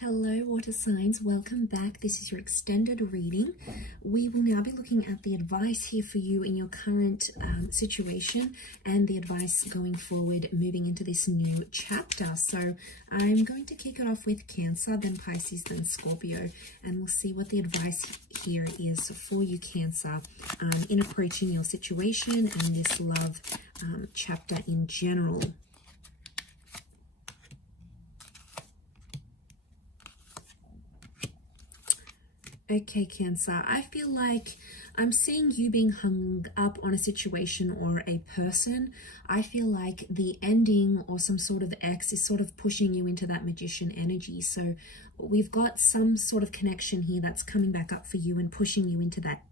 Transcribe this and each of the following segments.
Hello, water signs. Welcome back. This is your extended reading. We will now be looking at the advice here for you in your current situation and the advice going forward, moving into this new chapter. So I'm going to kick it off with Cancer, then Pisces, then Scorpio, and we'll see what the advice here is for you, Cancer, in approaching your situation and this love chapter in general. Okay, Cancer, I feel like I'm seeing you being hung up on a situation or a person. I feel like the ending or some sort of X is sort of pushing you into that Magician energy. So we've got some sort of connection here that's coming back up for you and pushing you into that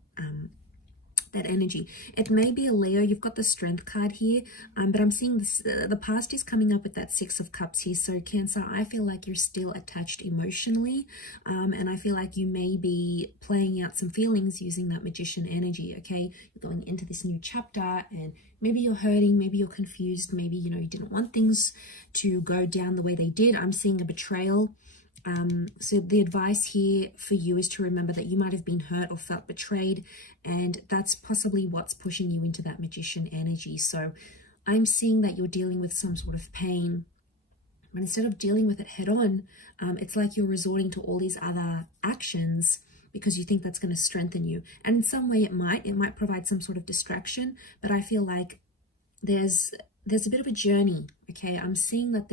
that energy. It may be a Leo. You've got the Strength card here, but I'm seeing this, the past is coming up with that Six of Cups here. So Cancer, I feel like you're still attached emotionally, and I feel like you may be playing out some feelings using that Magician energy. Okay, you're going into this new chapter and maybe you're hurting, maybe you're confused, maybe you didn't want things to go down the way they did. I'm seeing a betrayal. So the advice here for you is to remember that you might have been hurt or felt betrayed, and that's possibly what's pushing you into that Magician energy. So I'm seeing that you're dealing with some sort of pain, but instead of dealing with it head on, it's like you're resorting to all these other actions because you think that's going to strengthen you. And in some way it might provide some sort of distraction, but I feel like there's a bit of a journey. Okay, I'm seeing that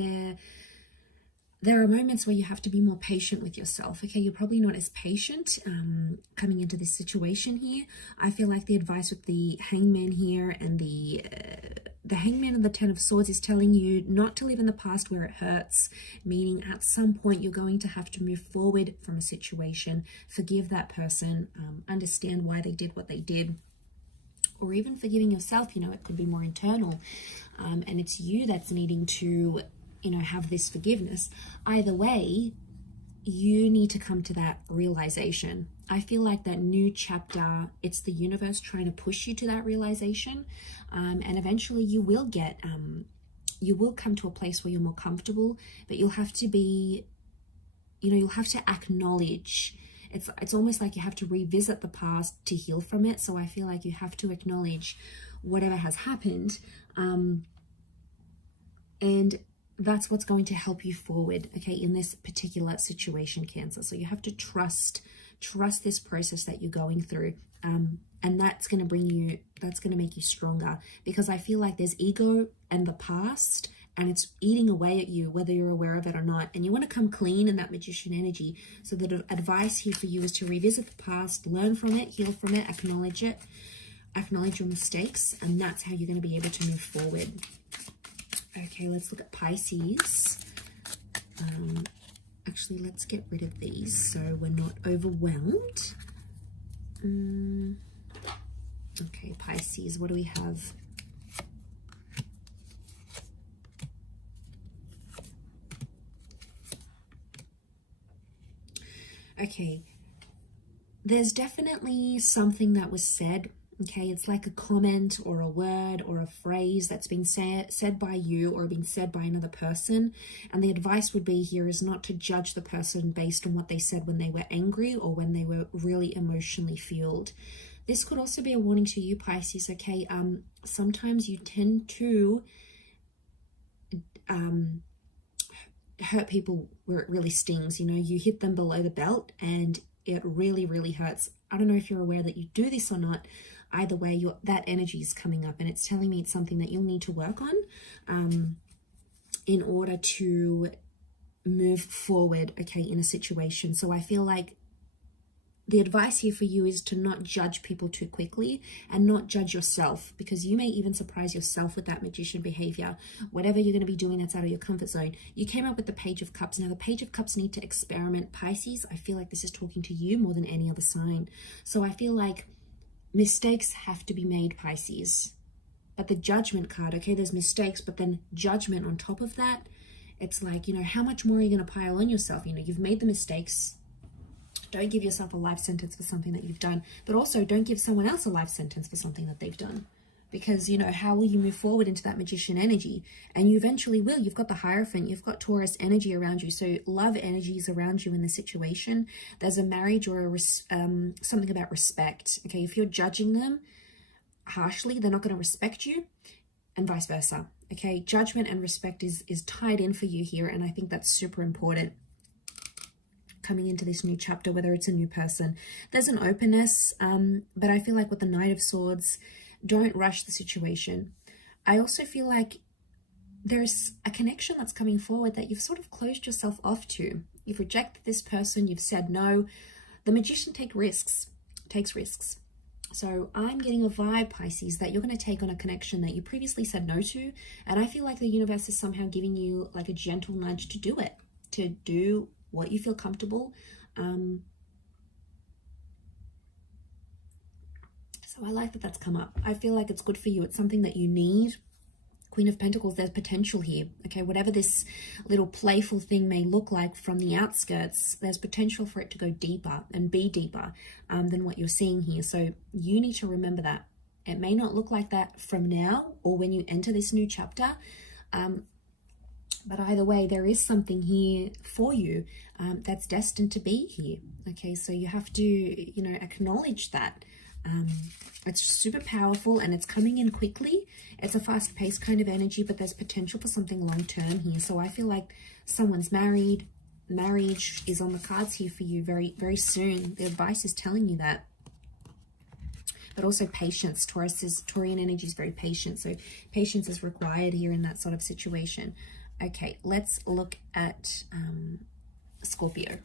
there are moments where you have to be more patient with yourself. Okay, you're probably not as patient coming into this situation here. I feel like the advice with the Hangman here and the Hangman and the Ten of Swords is telling you not to live in the past where it hurts, meaning at some point you're going to have to move forward from a situation, forgive that person, understand why they did what they did, or even forgiving yourself. It could be more internal, and it's you that's needing to have this forgiveness. Either way, you need to come to that realization. I feel like that new chapter, it's the universe trying to push you to that realization, and eventually you will come to a place where you're more comfortable, but you'll have to be, you'll have to acknowledge. It's almost like you have to revisit the past to heal from it. So I feel like you have to acknowledge whatever has happened, and that's what's going to help you forward, okay, in this particular situation, Cancer. So you have to trust this process that you're going through, and that's going to make you stronger, because I feel like there's ego and the past, and it's eating away at you, whether you're aware of it or not, and you want to come clean in that Magician energy. So the advice here for you is to revisit the past, learn from it, heal from it, acknowledge your mistakes, and that's how you're going to be able to move forward. Okay, let's look at Pisces. Actually, let's get rid of these so we're not overwhelmed. Okay, Pisces, what do we have? Okay, there's definitely something that was said. Okay, it's like a comment or a word or a phrase that's been said by you or been said by another person. And the advice would be here is not to judge the person based on what they said when they were angry or when they were really emotionally fueled. This could also be a warning to you, Pisces, okay? Sometimes you tend to hurt people where it really stings. You hit them below the belt and it really, really hurts. I don't know if you're aware that you do this or not. Either way, that energy is coming up, and it's telling me it's something that you'll need to work on in order to move forward, okay, in a situation. So I feel like the advice here for you is to not judge people too quickly and not judge yourself, because you may even surprise yourself with that Magician behavior. Whatever you're going to be doing that's out of your comfort zone. You came up with the Page of Cups. Now, the Page of Cups need to experiment. Pisces, I feel like this is talking to you more than any other sign. So I feel like mistakes have to be made, Pisces. But the Judgment card, okay, there's mistakes, but then judgment on top of that. It's like, how much more are you going to pile on yourself? You've made the mistakes. Don't give yourself a life sentence for something that you've done, but also don't give someone else a life sentence for something that they've done. because, you know, how will you move forward into that Magician energy? And you eventually will. You've got the Hierophant, you've got Taurus energy around you, so love energy is around you in the situation. There's a marriage or a something about respect. Okay, if you're judging them harshly, they're not going to respect you, and vice versa. Okay, judgment and respect is tied in for you here, and I think that's super important coming into this new chapter, whether it's a new person. There's an openness, but I feel like with the Knight of Swords, don't rush the situation. I also feel like there's a connection that's coming forward that you've sort of closed yourself off to. You've rejected this person, you've said no. The Magician takes risks. So I'm getting a vibe, Pisces, that you're going to take on a connection that you previously said no to. And I feel like the universe is somehow giving you like a gentle nudge to do it, to do what you feel comfortable. So I like that that's come up. I feel like it's good for you. It's something that you need. Queen of Pentacles, there's potential here. Okay, whatever this little playful thing may look like from the outskirts, there's potential for it to go deeper and be deeper than what you're seeing here. So you need to remember that. It may not look like that from now or when you enter this new chapter, but either way, there is something here for you that's destined to be here. Okay, so you have to, you know, acknowledge that. It's super powerful and it's coming in quickly. It's a fast-paced kind of energy, but there's potential for something long-term here. So I feel like someone's married. Marriage is on the cards here for you very, very soon. The advice is telling you that. But also patience. Taurian energy is very patient. So patience is required here in that sort of situation. Okay, let's look at Scorpio.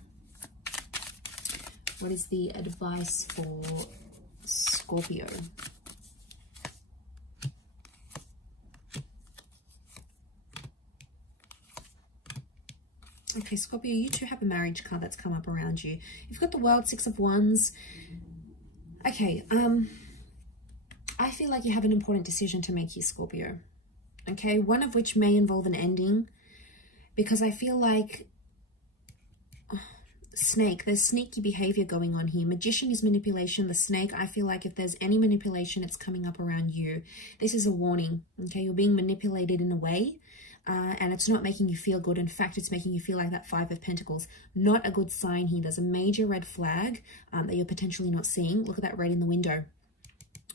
What is the advice for Scorpio? Okay, Scorpio, you too have a marriage card that's come up around you. You've got the World, Six of Wands. Okay, I feel like you have an important decision to make here, Scorpio. Okay, one of which may involve an ending, because I feel like there's sneaky behavior going on here. Magician is manipulation. The snake, I feel like if there's any manipulation, it's coming up around you. This is a warning. Okay, you're being manipulated in a way, and it's not making you feel good. In fact, it's making you feel like that Five of Pentacles. Not a good sign here. There's a major red flag that you're potentially not seeing. Look at that red in the window.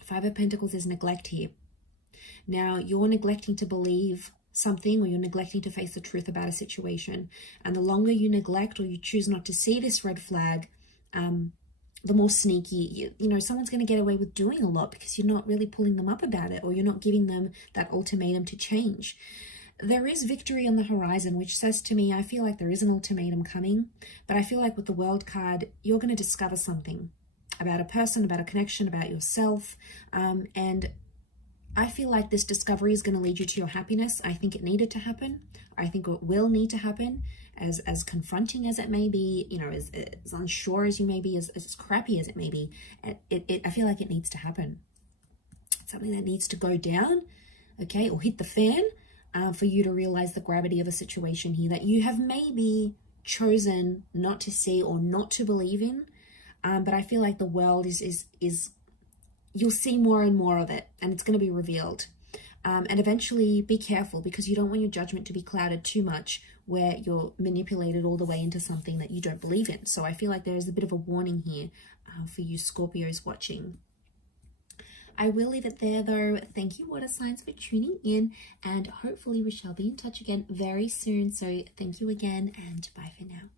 Five of Pentacles is neglect here. Now, you're neglecting to believe something, or you're neglecting to face the truth about a situation. And the longer you neglect or you choose not to see this red flag, the more sneaky, you know, someone's going to get away with doing a lot because you're not really pulling them up about it, or you're not giving them that ultimatum to change. There is victory on the horizon, which says to me, I feel like there is an ultimatum coming, but I feel like with the World card, you're going to discover something about a person, about a connection, about yourself, and I feel like this discovery is going to lead you to your happiness. I think it needed to happen. I think it will need to happen, as confronting as it may be, you know, as unsure as you may be, as crappy as it may be. I feel like it needs to happen. It's something that needs to go down, okay, or hit the fan for you to realize the gravity of a situation here that you have maybe chosen not to see or not to believe in. But I feel like the world is you'll see more and more of it, and it's going to be revealed. And eventually be careful, because you don't want your judgment to be clouded too much where you're manipulated all the way into something that you don't believe in. So I feel like there is a bit of a warning here for you Scorpios watching. I will leave it there though. Thank you, water signs, for tuning in, and hopefully we shall be in touch again very soon. So thank you again, and bye for now.